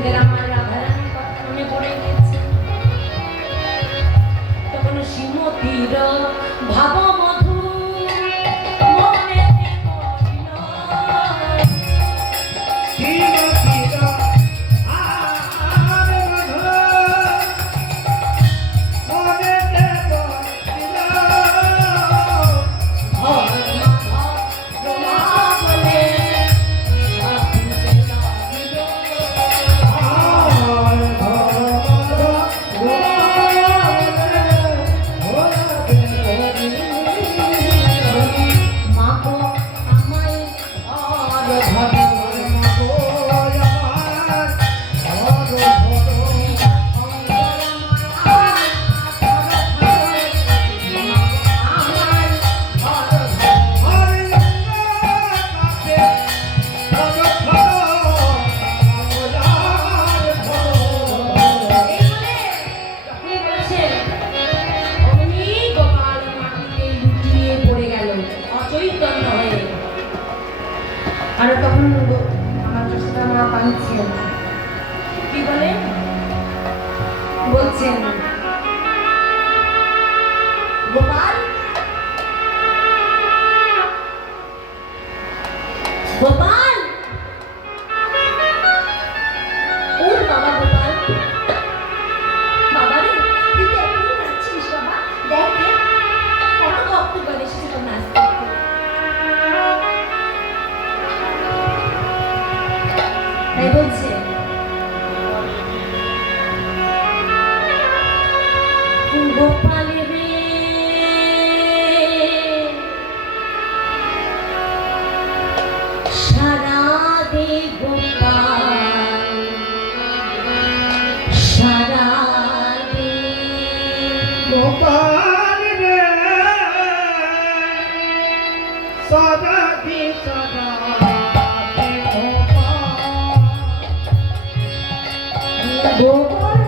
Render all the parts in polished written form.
গোবিন্দের আমার রাধারানীর কথা মনে পড়ে গেছে। তখন শ্রীমতীর ভাব মধু মনে আর তখন আমার যশোদা মা কাঁদছেন, কি বলে বলছেন, গোপাল গোপাল ওর বাবা গোপাল, বাবা রে তুই তো এখনই নাচছিস বাবা, দেখ দেখ কত ভক্ত করে এসেছিল নাচতে। বলছে গোপাল রে সারা দে গোপাল, সারা দে গোপাল রে সারা দে সারা গোপাল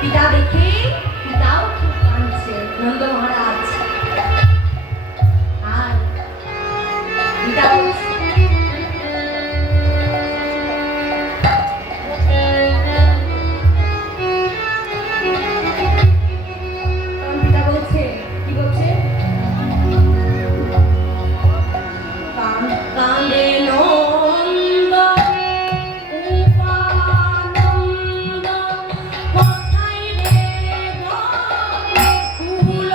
পিতা দেখে পিতাও খুব কাঁদছে, নন্দ মহারাজ। আর পিতা বলছে, কি বলছে, কাঁদে নন্দ কোথায় রে ফুল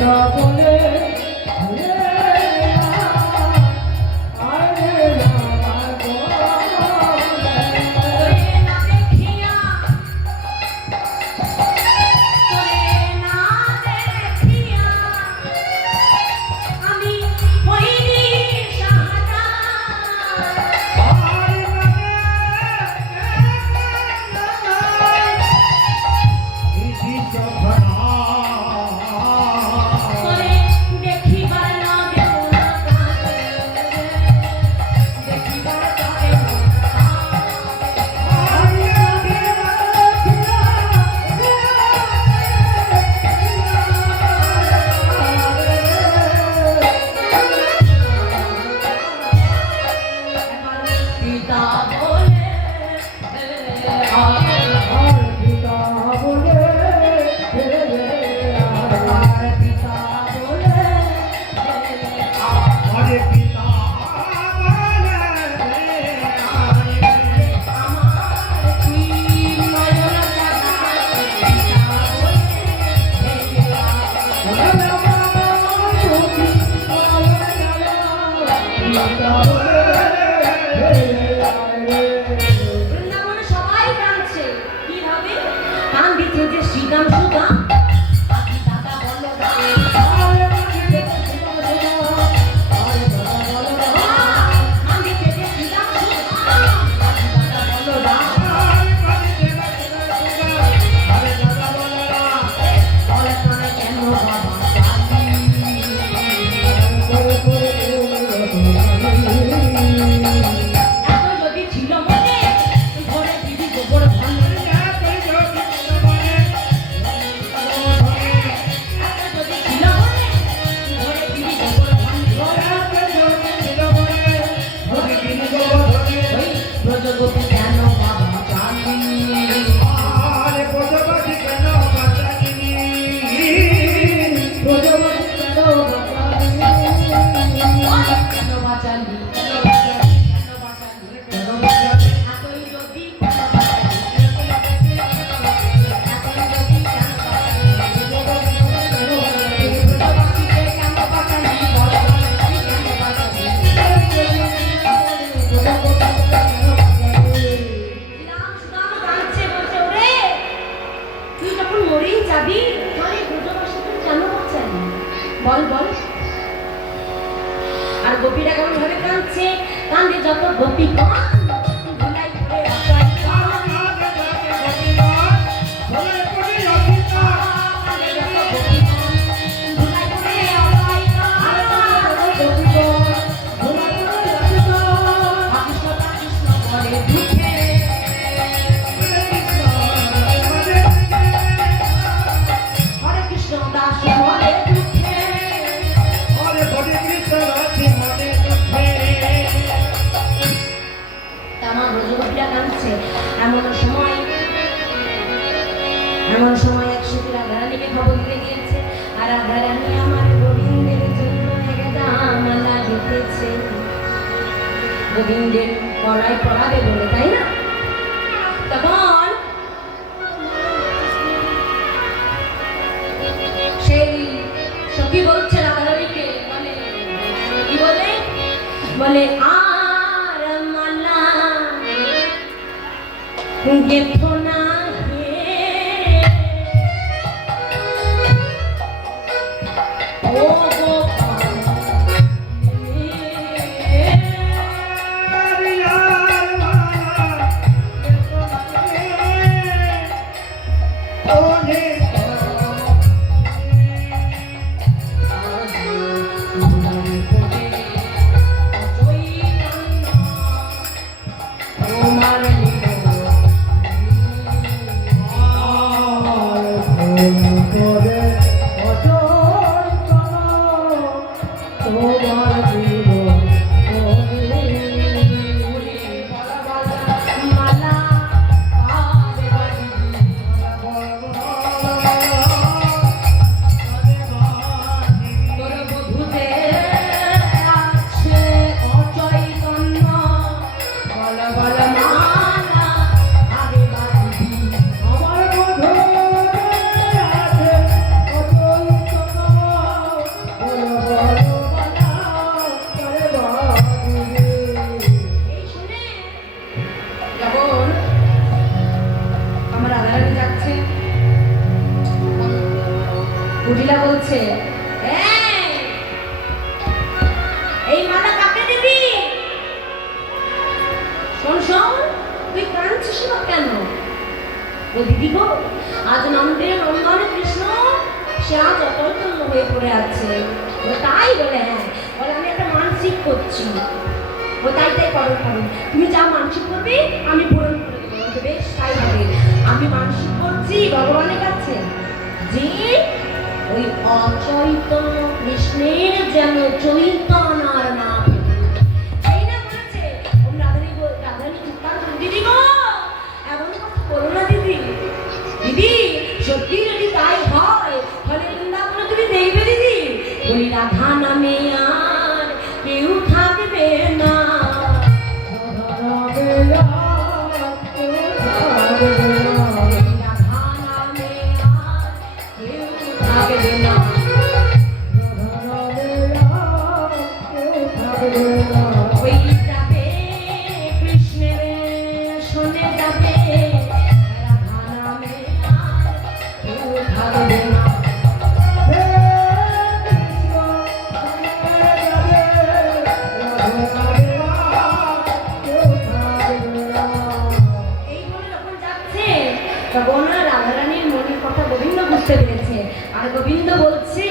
না দেখিয়া না দেখিয়া আমি হইনি সাহারা করে দেখিবার লাগে না কাঁদে দেখিবার লাগে পিতা বলে পিতা বলে আমার কি নয়ন লাগা পিতা বৃন্দাবনে সবাই কাঁদছে কিভাবে কান দিচ্ছে যে শ্রীরাম সুদাম আদি দাদা বলো কান দিচ্ছে যে শ্রীরাম সুদাম আদি দাদা বলো বলে তোরা কেন বাবা এত যদি ছিল মনে ঘরে দিদি গোবর ভালো এত যদি ছিল মনে ঘরে দিদি গোবর ভালো ব্রজগোপী কেন বাবা জানি কেন বাঁচালি এতই যদি বল বল আর গোপীরা কেমন ভাবে কাঁদছে কান্দে যত গোপীগণ ধুলাই করে আকাশ হরে কৃষ্ণ দাস হরে দুঃখে আমার ব্রজগোপীরা কাঁদছে এমন সময় এক সখী রাধারানীকে খবর দিতে গিয়েছে আর রাধারানী আমার গোবিন্দের জন্য একটা মালা গেঁথেছে গোবিন্দের পড়াই পড়াবে বলে তাই না তখন সেই সখী বলছে রাধারানীকে কি বলে আর মালা গেঁথো না ও বলছে, এই মালা কাকে দিবি? শোন শোন, তুই কাঁদছিস না কেন? ও দিদি গো, আজ নন্দের নন্দনে কৃষ্ণ সে আজ অতলতল্য হয়ে পড়ে আছে। ও তাই বলে, হ্যাঁ বলে আমি একটা মানসিক করছি। ও তাই তাই করো করো, তুমি যা মানসিক করবে আমি পূরণ করে দেবো। বেশ তাই হবে। আমি মানসিক করছি ভগবানের কাছে যে ওই অচৈতন্য কৃষ্ণের যেন চৈতন্যর না এই না বলেছে। ওম রাধানী রাধানী চিৎকার করে, দিদি গো এমন কথা করো না দিদি। দিদি সত্যি যদি তাই হয় তাহলে বৃন্দাবন তুমি দেখবে দিদি। বলি রাধা নামে আর কেউ থাকবে না, ওই যাবে কৃষ্ণের শোনে যাবে রাধা নামে আর কেউ থাকবে না। এই বলে যখন যাচ্ছে তখন রাধারানীর মনের কথা গোবিন্দ বুঝতে পেরেছে। আর গোবিন্দ বলছে,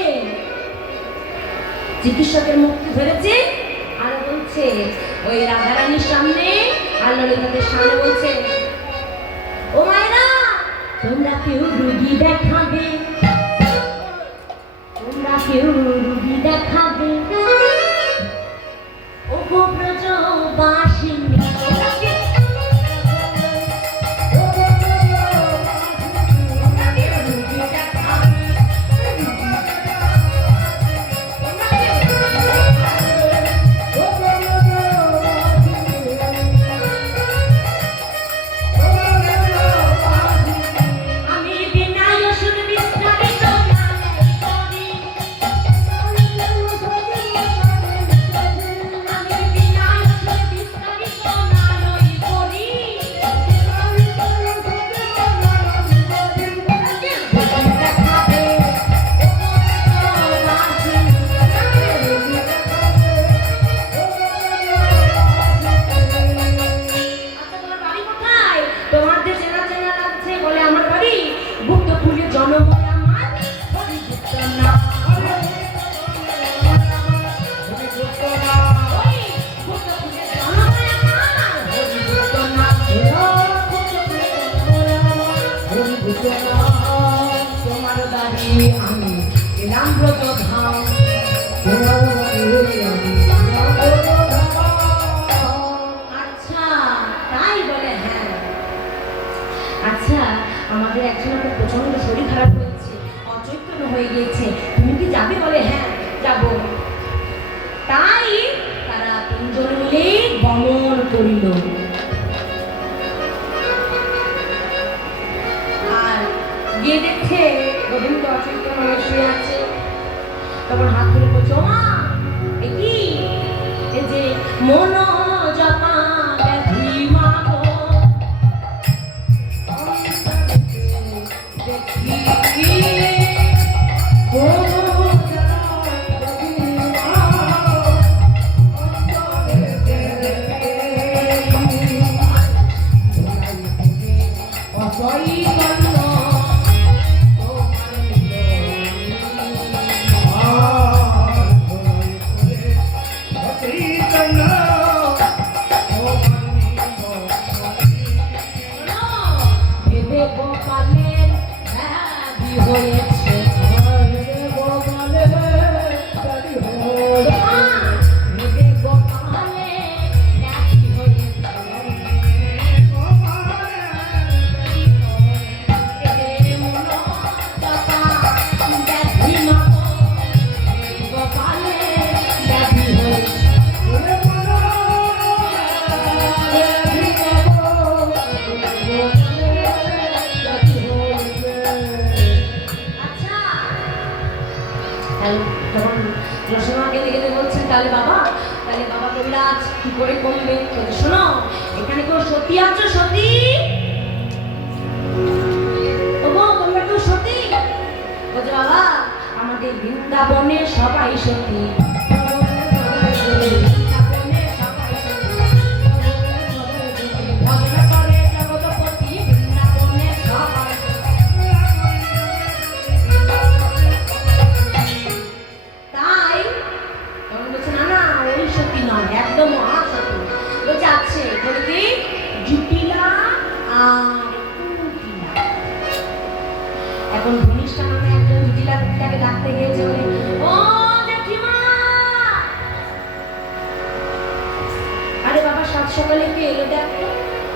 চিকিৎসকের মুক্তি ধরেছে আর বলছে ওই রাধারানীর সামনে আর ললিতাদের সামনে বলছে, ও মায়েরা তোমরা কেউ রুগী দেখাবে, তোমরা কেউ রুগী দেখাবে, ও গো ব্রজবাসিনী তোমার দাবি আমি এলাম ব্রজধাম, আচ্ছা তাই বলে, হ্যাঁ আচ্ছা আমাদের একজনের প্রচন্ড শরীর খারাপ হয়েছে, অচৈতন্য হয়ে গিয়েছে, তুমি কি যাবে? বলে হ্যাঁ যাব। তাই তারা তিনজন মিলে গমন করিল। গিয়ে দেখছে গোবিন্দ অচৈতন্য হয়ে শুয়ে আছে। তখন হাত ধরে বলছে, ও মা কি এই যে মন জপা ব্যাধি মাগো দেখি তাহলে বাবা কবিরাজ কি করে কমবে? শোনো এখানে কেউ সতী আছো? সতী তোমরা কেউ সতী? বলছে বাবা আমাদের সবাই সতী বৃন্দাবনে সবাই সতী ভজন করে জগৎপতি বৃন্দাবনে সবাই তাই তখন বলছে না না ওই সতী নয় একদম মহাসতী বলছে আছে বলতে জুটিলা আর কুটিলা এখন ঘনিষ্ঠা নামে একজন জুটিলাকে ডাকতে গিয়েছে বলে ও জেঠিমা আরে বাবা সাত সকালে কে এলো দেখো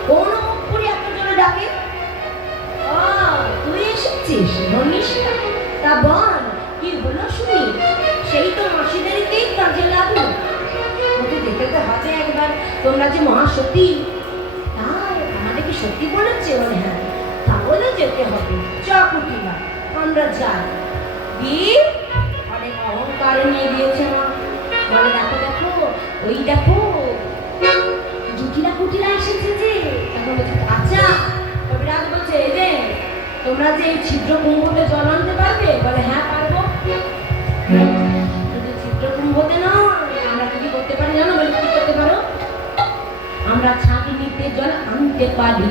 কোন মুখ করে এত জোরে ডাকে ও তুই এসেছিস ঘনিষ্ঠা তা বল কি হলো শুনি সেই তো মাসিদেরকেই কাজে লাগলো ওকে দেখে তো হবে একবার তোমরা যে মহাসতী তাই আমাদের কি সত্যি বলেছে বলে হ্যাঁ তাহলে যেতে হবে চকুটিলা আমরা যাই বীর অনেক অহংকার নিয়ে দিয়েছে মা বলে দেখো দেখো ওই দেখো জুটিলা কুটিলা এসেছে যে এখন বলছে আচ্ছা কবিরাজ বলছে এই যে তোমরা যে এই ছিদ্র কুম্ভতে জল আনতে পারবে বলে হ্যাঁ পারবো শুধু ছিদ্র কুম্ভতে না আমরা কি করতে পারি জানো বলে কি করতে পারো আমরা ছাঁকি নিতে জল আনতে পারি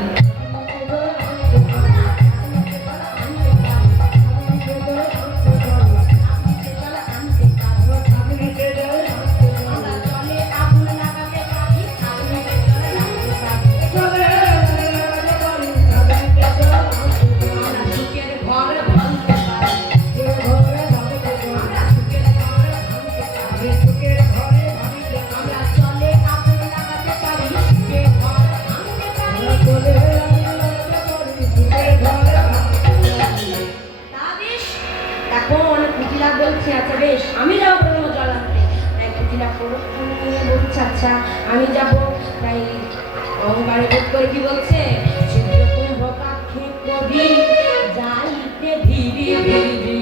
আমি যাবো প্রথম জল আনতে তাই কুটিলা বলছে আচ্ছা আমি যাবো তাই অহংকারে বোধ করে কি বলছে কুম্ভ কাক্ষে কবি যাইতে ধীরে ধীরে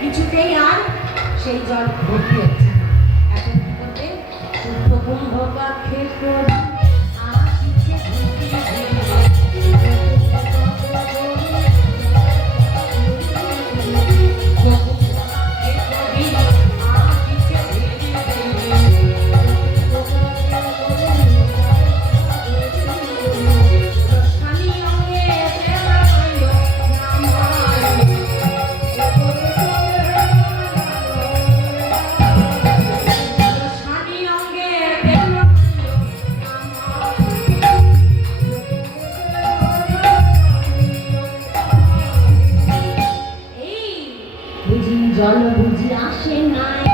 কিছুতেই আর সেই জল ভর্তি হচ্ছে এখন কি করবে শুদ্ধ কুম্ভ কাক্ষে আসিছে জল বুঝি আসে নাই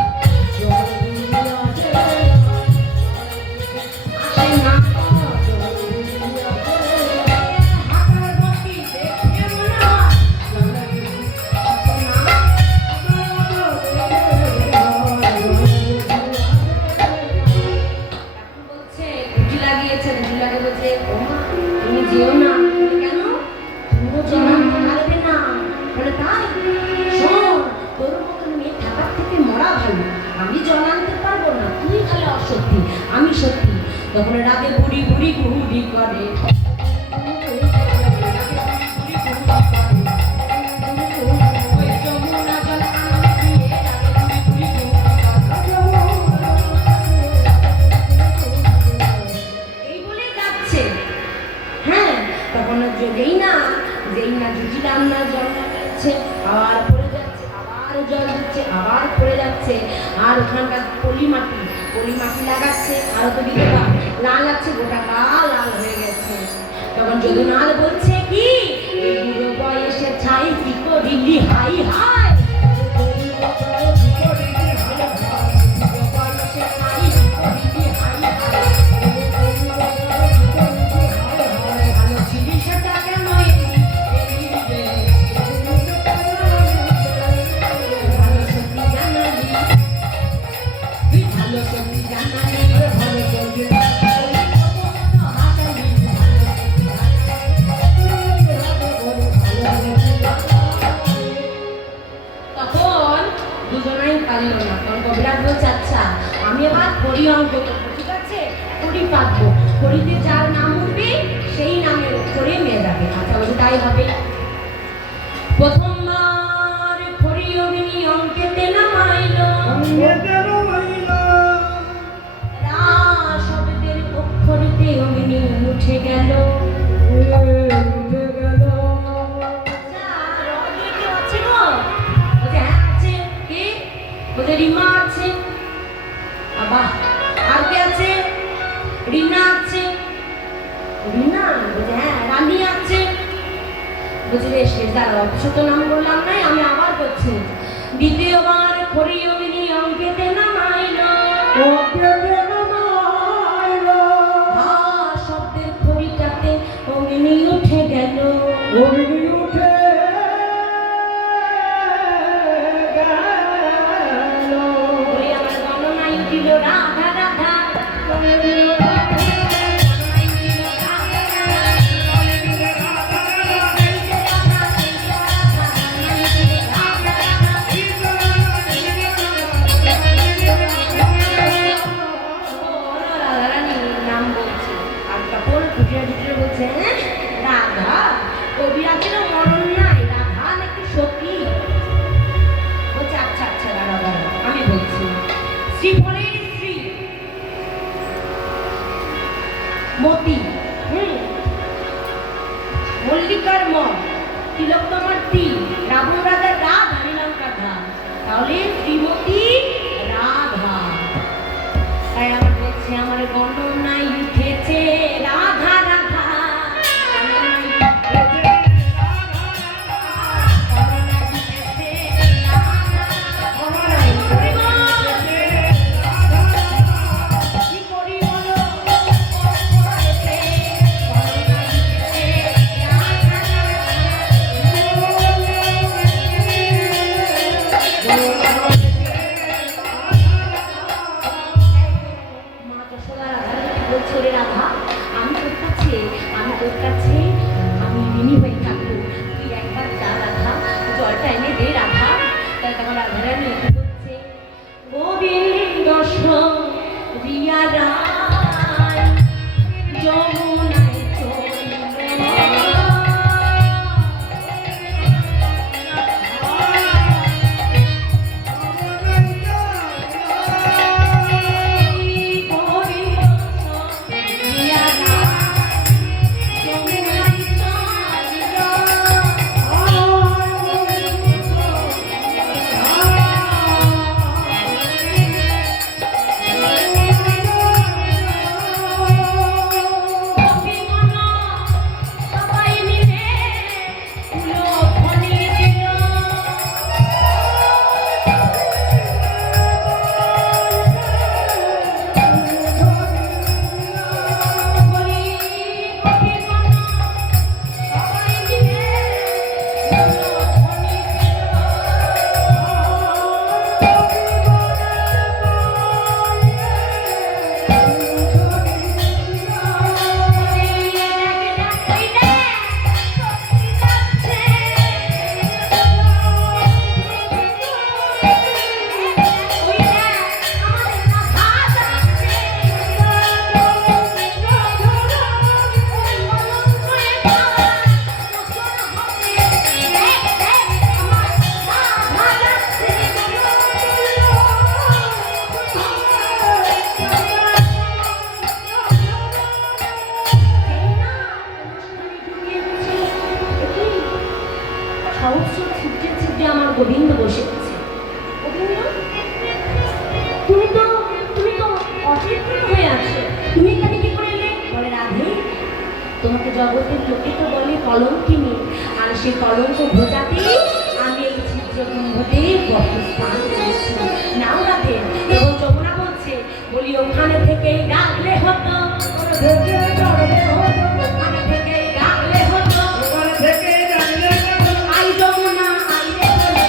আসে না লাগিয়েছে বলছে তুমি যেও না কেন তুমিও জানাতে পারবে না বলে তাই শোন তোর মতন মেয়ে থাকার থেকে মরা ভালো আমি জল আনতে পারবো না তুই খালি অসত্যি আমি সত্যি তখন রাতে বুড়ি বুড়ি ঘুরি করে এই বলে যাচ্ছে হ্যাঁ মাখানটা পলি মাটি লাগাচ্ছে, আরো তো বিধবা লাল আছে, গোটা গা লাল হয়ে গেছে। তখন যদুনাল বলছে কি, এই বুড়ো বয়সে ছাই কি করিলি হাই হাই, আমি এবার খড়ি অঙ্ক করবো, ঠিক আছে? খড়ি পাতবো, খড়িতে যার নাম উঠবে সেই নামের উপরে মেয়ে যাবে। আচ্ছা বলছি তাই হবে। প্রথমবার খড়ি অগ্নি অঙ্কেতে নামাইল, রা শব্দের অক্ষরেতে অগ্নি উঠে গেল। রিমা আছে, বাহ, আর কে আছে? রিনা আছে, রিনা বলছে হ্যাঁ, রানী আছে। বলছে বেশ বেশ দাঁড়াও, ছোট নাম বললাম নাই, আমি আবার করছি। দ্বিতীয়বার খড়ি অগ্নি অঙ্কেতে নামাইল, শব্দের খড়িটাতে অগ্নি উঠে গেল। রাধা রাধা নাম বলছে, আর কাপড় ফুটিয়ে ফুটিয়ে বলছে রাধা, কবিরাজের মরণ নাই, রাধা নাকি সখী। বলছে আচ্ছা আচ্ছা দাঁড়া আমি বলছি। শ্রীফলের শ্রী মতি, মল্লিকার ম, তিলোত্তমার তি, রাবণ রাজার রা, ধানিলাম কাধা, তাহলে শ্রীমতী রাধা। তাই আমার বলছে আমার গণনায় উঠেছে রাধা রাধা, রাধা আমি তোর কাছে আমি ঋণী হয়ে থাকবো, তুই একবার যা রাধা, জলটা এনে দে রাধা। তাই তখন রাধারানী বলছে গোবিন্দ রিয়া রায় যমুনায় তোমাকে জগতের লোকে তো বলে কলঙ্কিনী, আর সেই কলঙ্ক ঘোচাতে আমি এই চিত্রকুম্ভতে বক্ষস্থান করেছি। নাও রাধে, এবং যমুনা বলছে, বলি ওখানে থেকেই ডাকলে হতো, ওখানে থেকেই ডাকলে হতো, আই যমুনা আই রে বলে,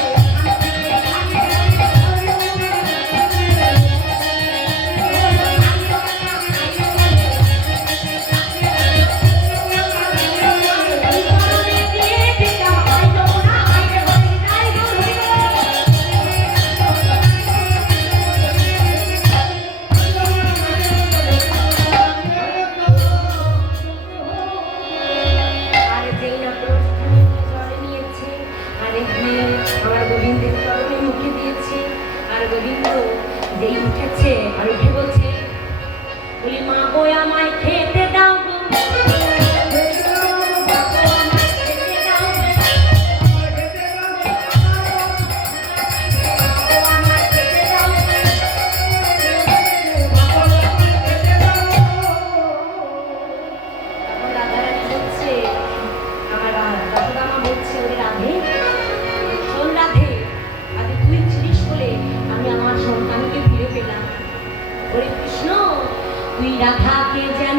আর যেই না প্রস্থানে জলে নিয়েছে, আর এখানে আমার গোবিন্দের চরণে মুখে দিয়েছে, আর গোবিন্দ যেই উঠেছে আর উঠে বলছে, বলি মা গো আমায় খেতে দাও গো, তখন রাধারানী বলছে, আমার যশোদামা বলছে, ওরে রাধে, শোন রাধে, আগে তুই ছিলিস বলে আমি আমার সন্তানকে ফিরে পেলাম। ওরে কৃষ্ণ, তুই রাধাকে যা